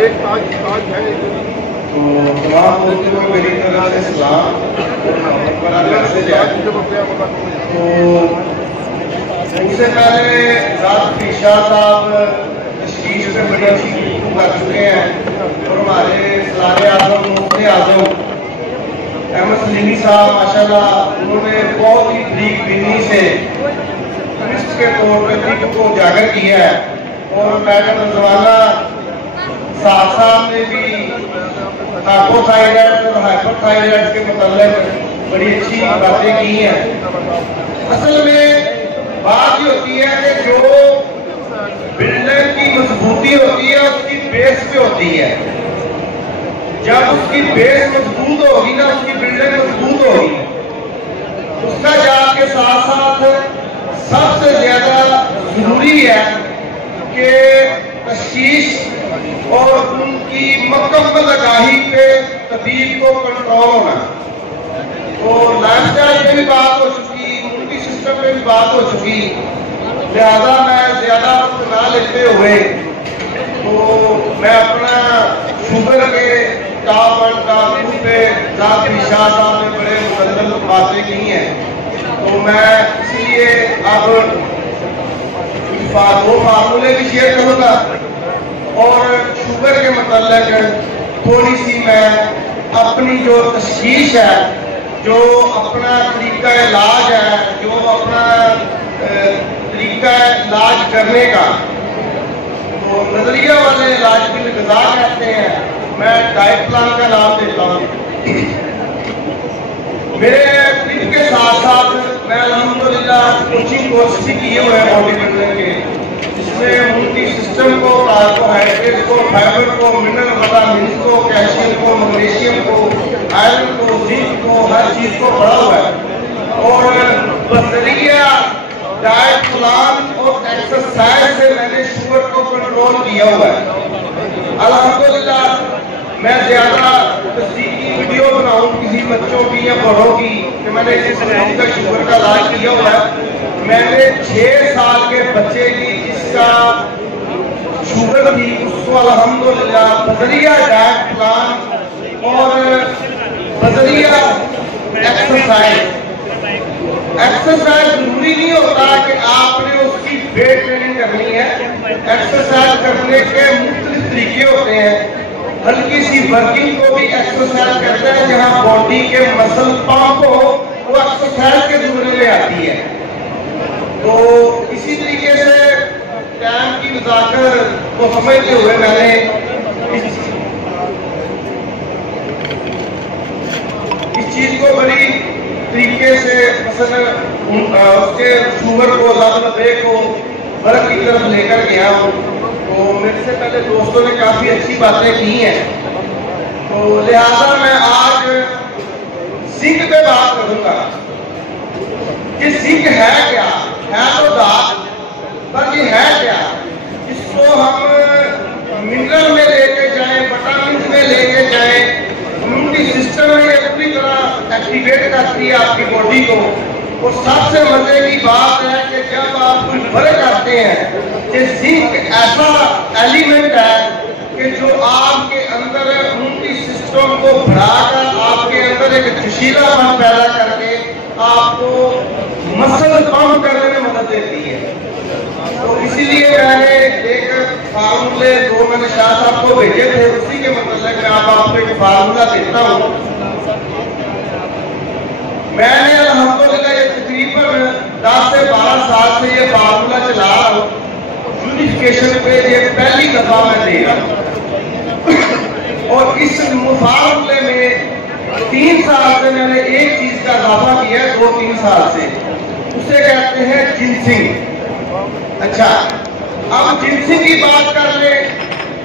एक ताज ताज है। तो तमाम दोस्तों को मेरी तरफ से सलाम बड़ा मैसेज है। तो उससे पहले राज शाह साहब तशरीफ पे बड़ी अच्छी गुफ्तगू कर चुके हैं और हमारे सलारे आजम मुफ्ती आजम अहमद सलीमी साहब माशाल्लाह उन्होंने बहुत ही बरीक बीनी से के तौर पर फिक्र को उजागर किया है। और मैडम रजवाना साहब ने भी हाइपोथायराइड और हाइपरथायराइड के मतलब बड़ी अच्छी बातें की हैं। असल में बात ये होती है कि जो बिल्डर की मजबूती होती है उसकी बेस पे होती है। जब उसकी बेस मजबूत होगी ना, उसकी बिल्डिंग मजबूत होगी, उसका जाप के साथ साथ सबसे ज्यादा जरूरी है कि कशिश और उनकी मुकम्मल आगाही पे तबीब को कंट्रोल होना। तो लाइफस्टाइल पे भी बात हो चुकी, उनकी सिस्टम पे भी बात हो चुकी, लिहाजा मैं ज्यादा वक्त ना लेते हुए तो मैं अपना शुगर के टॉप पे शाह साहब ने बड़े मुकद्दर बातें की हैं। तो मैं इसलिए अब दो फार्मूले भी शेयर करूंगा और शुगर के मतलब थोड़ी सी मैं अपनी जो तशखीस है, जो अपना तरीका इलाज है, जो अपना तरीका इलाज करने का, तो नजरिया वाले इलाज भी गजा कहते हैं, मैं डाइट प्लान का नाम देता हूँ। मेरे ट्रिप के साथ साथ मैं अल्हम्दुलिल्लाह कोचिंग कोर्स भी किए हुए हैं बॉडी बिल्डिंग के, जिसमें उनकी सिस्टम को, कार्बोहाइड्रेट को, फाइबर को, मिनरल विटामिन को, कैल्शियम को, मैग्नीशियम को, आयरन को, जिंक को, हर चीज को पढ़ा हुआ है। और बजरिया डाइट प्लान और एक्सरसाइज से मैंने शुगर को कंट्रोल किया हुआ है। अल्हम्दुलिल्लाह मैं ज्यादा तस्दीकी वीडियो बनाऊं किसी बच्चों की या बड़ों की कि मैंने इस किस्म का शुगर का इलाज किया हुआ है। मैंने 6 साल के बच्चे की जिसका शुगर थी उसको अल्हम्दुलिल्लाह बजरिया डाइट प्लान और बजरिया एक्सरसाइज जरूरी नहीं होता कि आपने उसकी वेट ट्रेनिंग करनी है। एक्सरसाइज करने के मुख्तलिफ तरीके होते हैं। हल्की सी वर्किंग को भी एक्सरसाइज करते हैं, जहां बॉडी के मसल पंप हो वो एक्सरसाइज के जुमले में आती है। तो इसी तरीके से टाइम की वजाकर को समझते हुए मैंने इस चीज को बड़ी तरीके से उसके शुगर को लबे को बर्फ की तरफ लेकर गया हूँ। तो मेरे से पहले दोस्तों ने काफी अच्छी बातें की हैं, तो लिहाजा मैं आज जिंक पे बात करूंगा कि जिंक है क्या। है तो दात, पर ये है क्या, इसको हम मिनरल में लेके जाएं, विटामिन में लेके जाएं, इम्यूनिटी सिस्टम में ये पूरी तरह एक्टिवेट करती है आपकी बॉडी को। और सबसे मजे की बात है कि जब आप कुछ फर्क करते हैं कि जिंक ऐसा एलिमेंट है कि जो आपके अंदर इम्यूनिटी सिस्टम को बढ़ाकर आपके अंदर एक जोशीलापन पैदा करके आपको मसल पंप करने में मदद देती है। तो इसीलिए मैंने एक फार्मूले जो मैंने शाह साहब को भेजे थे, उसी के मतलब मैं आपको एक फार्मूला देता हूँ। मैंने अल्हम्दुलिल्लाह ये तकरीबन 10 से 12 साल से ये फार्मूला चला रहा हूँ। यूनिफिकेशन पे ये पहली दफा मैं दे रहा हूँ। और इस फार्मूले में 3 साल से मैंने एक चीज का इजाफा किया है, 2-3 साल से, उसे कहते हैं जिनसिंग। अच्छा, अब जिनसिंग की बात कर ले,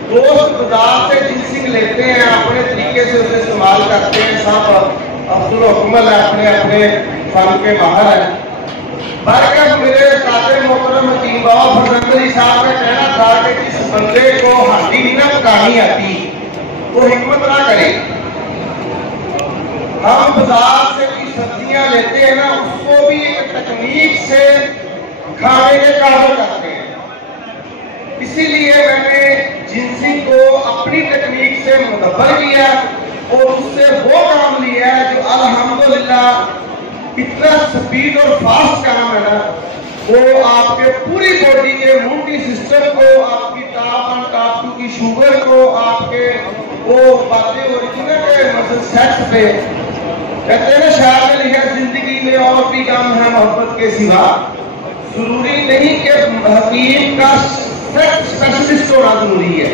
दोस्त बाजार से जिनसिंग लेते हैं, अपने तरीके से उसे इस्तेमाल करते हैं। सब अब्दुल हुकमल है, अपने अपने फन के बाहर है। बरकत मेरे साथे मोहतरम हकीम बाबा फजंदरी साहब का कहना था कि जिस बंदे को हाथी नहीं ना पकानी आती वो हिकमत ना करे। हम बाजार से भी सब्जियां लेते हैं ना, उसको भी एक तकनीक से खाने के काबिल करते हैं। इसीलिए मैंने जिनसिंग को अपनी टेक्निक से मुदब्बर किया और उससे वो काम लिया है जो अल्हम्दुलिल्लाह इतना स्पीड और फास्ट काम है ना, वो आपके पूरी बॉडी के इम्यूनिटी सिस्टम को, आपकी टॉप एंड टॉप 2 की शुगर को, आपके वो बातें हो रही थी ना कि मसल सेट पे कहते हैं ना, शायर ने लिखा जिंदगी में और भी काम है मोहब्बत के सिवा, जरूरी नहीं कि हकीम का सेक्स स्पेशलिस्ट होना जरूरी है,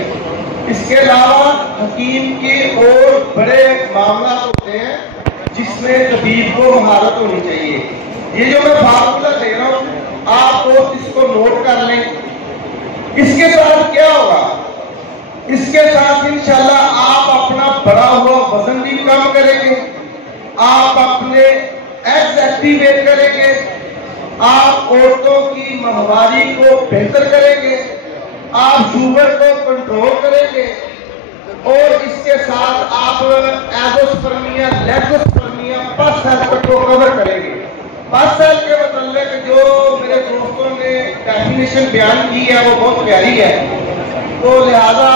इसके अलावा हकीम के और बड़े मामला होते हैं जिसमें तबीब को महारत होनी चाहिए। ये जो मैं फार्मूला दे रहा हूं आप लोग इसको नोट कर लें। इसके साथ क्या होगा, इसके साथ इंशाल्लाह आप अपना बढ़ा हुआ वजन भी कम करेंगे, आप अपने एग्स एक्टिवेट करेंगे, आप औरतों की माहवारी को बेहतर करेंगे, आप शुगर को कंट्रोल करेंगे और इसके साथ आप एजोस्पर्मिया, लेग्सोस्पर्मिया, पस सेल को कवर करेंगे। पस सेल के मतलब जो मेरे दोस्तों ने डेफिनेशन बयान की है वो बहुत प्यारी है, तो लिहाजा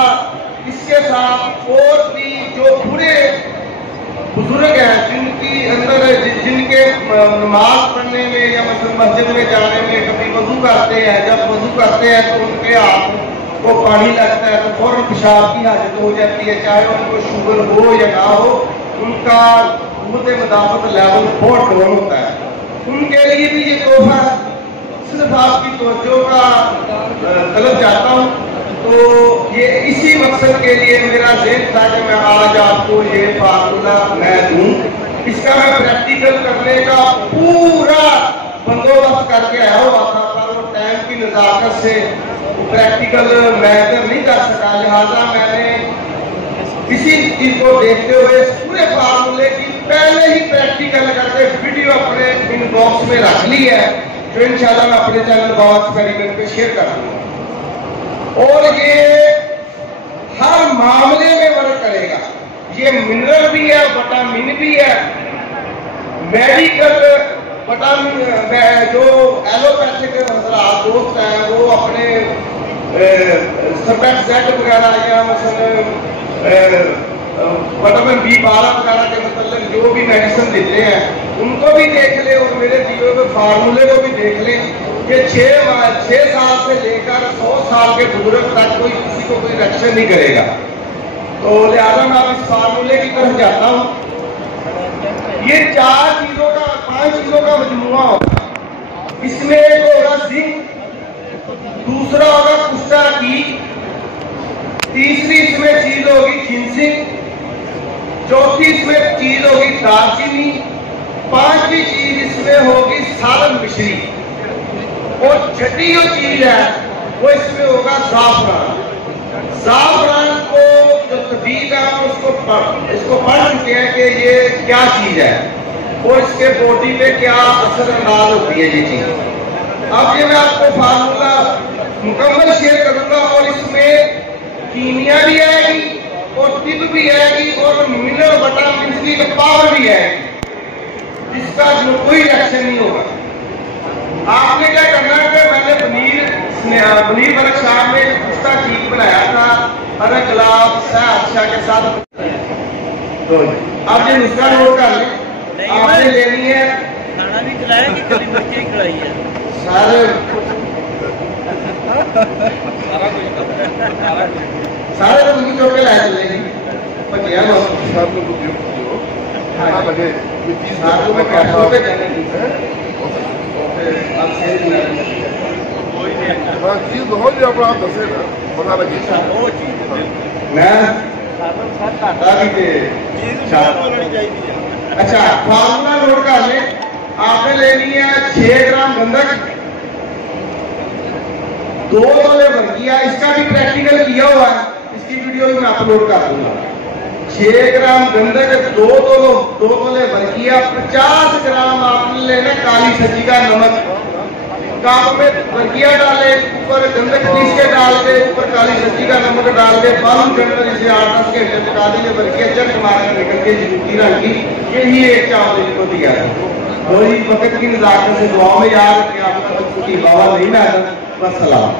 इसके साथ और भी जो पूरे बुजुर्ग हैं जिनकी अंदर जिनके नमाज पढ़ने में या मस्जिद में जाने में कभी वजू करते हैं, जब वजू करते हैं तो उनके हाथ को पानी लगता है तो फौरन पेशाब की हाजत हो जाती है, चाहे उनको शुगर हो या ना हो, उनका मुद्दे मुदाफत लेवल बहुत डाउन होता है। उनके लिए भी ये तोहफा सिर्फ आपकी तवज्जो का तलब चाहता हूँ, तो ये इसी मकसद के लिए मेरा ज़हन था कि मैं आज आपको ये फार्मूला मैं दूं। इसका मैं प्रैक्टिकल करने का पूरा बंदोबस्त करके आया हुआ था, पर वो टाइम की नज़ाकत से प्रैक्टिकल मैं नहीं कर सका, लिहाजा मैंने इसी चीज को देखते हुए पूरे फार्मूले की पहले ही प्रैक्टिकल करके वीडियो अपने इनबॉक्स में रख ली है, जो इंशाल्लाह मैं अपने चैनल बॉक्स एक्सपेरिमेंट पे शेयर कर दूंगा। और ये हर मामले में वर्क करेगा, ये मिनरल भी है, विटामिन भी है, मेडिकल विटामिन, जो एलोपैथिक दोस्त हैं वो अपने सपेट जेड वगैरह या विटामिन B12 वगैरह के मतलब जो भी मेडिसिन देते हैं उनको भी देख ले और मेरे दिए हुए फार्मूले को भी देख ले। ये 6 साल से लेकर 100 साल के बुजुर्ग तक कोई किसी को कोई रक्षण नहीं करेगा, तो लिहाजा मैं इस फार्मूले की तरफ जाता हूँ। ये 5 चीजों का मजमुआ होगा, इसमें एक होगा जिंक, दूसरा होगा कुस्ता की, तीसरी इसमें चीज होगी जिनसिंग, चौथी इसमें चीज होगी दालचीनी, पांचवी चीज इसमें होगी सालन मिश्री, और छठी जो चीज है वो इसमें होगा जाफरान। जाफरान को जो तबीब है इसको पढ़ चुके हैं कि ये क्या चीज है और इसके बॉडी पे क्या असर अंदाज होती है ये चीज। अब ये मैं आपको फार्मूला मुकम्मल शेयर करूंगा और इसमें कीमिया भी आएगी और तिब भी आएगी और मिनरल विटामिन की पावर भी आएगी, जिसका जो कोई रिएक्शन नहीं होगा। आपने क्या करना है कि मैंने पनीर वर्कशॉप में कुस्ता ठीक बनाया था अदरक गुलाब शाह के साथ, तो आप ये नुस्खा नोट कर लें। आपने लेनी है खाना भी खिलाया कि कभी बच्चे ही खिलाई है सारे सारे तो मुझे चौके लाए चलेगी भजिया लो साहब को बुक हो हां बजे 30 में कैश पे जाने की अब से कोई नहीं हां चीज हो जाए अपना आप दसे ना बना लगे वो चीज मैं साहब काटा भी दे चीज बोलनी चाहिए। अच्छा फार्मूला नोट कर ले, आपने लेनी है 6 ग्राम गंधक, 2 तोले वर्गिया, इसका भी प्रैक्टिकल किया हुआ है, इसकी वीडियो भी मैं अपलोड कर दूंगा। 6 ग्राम गंधक, 2 तोले वर्गिया, 50 ग्राम आपने लेना काली सब्जी का नमक, कप में वर्गिया डाले, ऊपर गंधक पीस के डाल दे, ऊपर काली सब्जी का नमक डाल दे, बंद करना, जिसे 8-10 घंटे पका दीजिए, वर्गिया चट मार कर निकल के जिंदगी रंग की, यही एक चावल को दिया है। और इस वक्त की नजाकत से दुआ में याद रखें, आपका बच्चों की बाबा नहीं मैं बस सलाम।